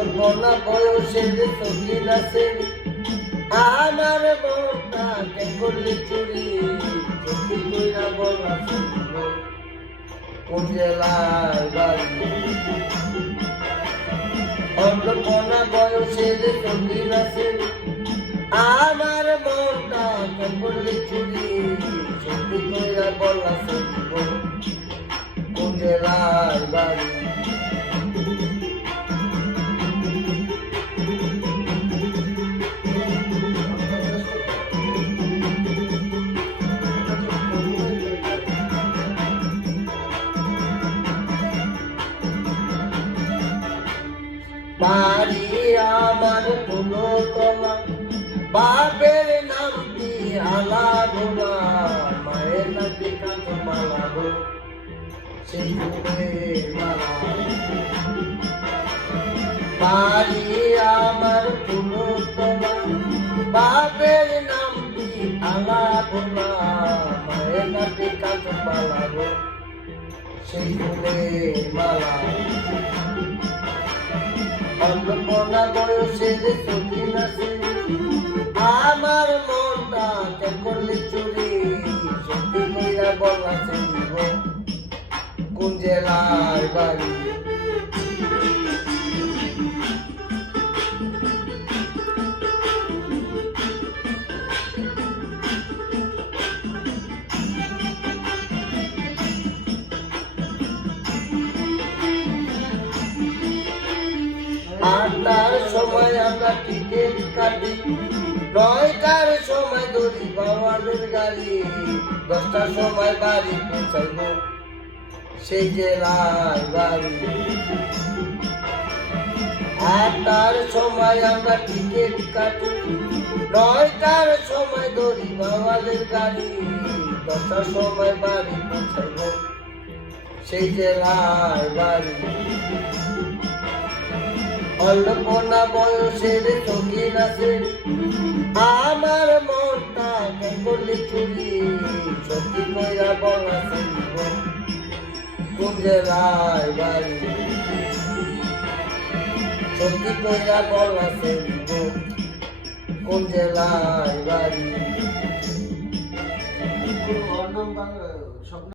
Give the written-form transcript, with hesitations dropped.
অল্পনা বয়সের সঙ্গীন আছে আমার মনটা কে করলি চুরি সত্যি কইরা বলা কোন জেলায় বাড়ি অল্পনা বয়সের সঙ্গীন আছে আমার মনটা কে করলি চুরি সত্যি কইরা বলা কোন জেলায় বাড়ি বাড়ি আমার কোনো তলা বাপের নাম কি আলা গোলা মায়ের নাকি কাঁচ মালা গো সেই মালা বাড়ি আমার কোনো তলা বাপের নাম কি আলা গোলা মায়ের নাকি কাঁচ মালা গো সেই মালা অল্পনা বয়সের সঙ্গীন আছে আমার মনটা কে করলি চুরি সত্যি কইরা বলা কোন জেলায় বাড়ি আটটার সময় আমরা টিকিট কাটি 9টার সময় ধরি বাবাদের গাড়ি 10টার সময় বাড়ি পৌঁছাইব সেই জেলায় বাড়ি 8টার সময় আমরা টিকিট কাটি 9টার সময় ধরি বাবাদের গাড়ি 10টার সময় বাড়ি পৌঁছাইব সেই জেলায় বাড়ি অল্পনা বয়সের সঙ্গীন আছে আমার মনটা কে করলি চুরি সত্যি কইরা বলা কোন জেলায় বাড়ি সত্যি কইরা বলা কোন জেলায় বাড়ি।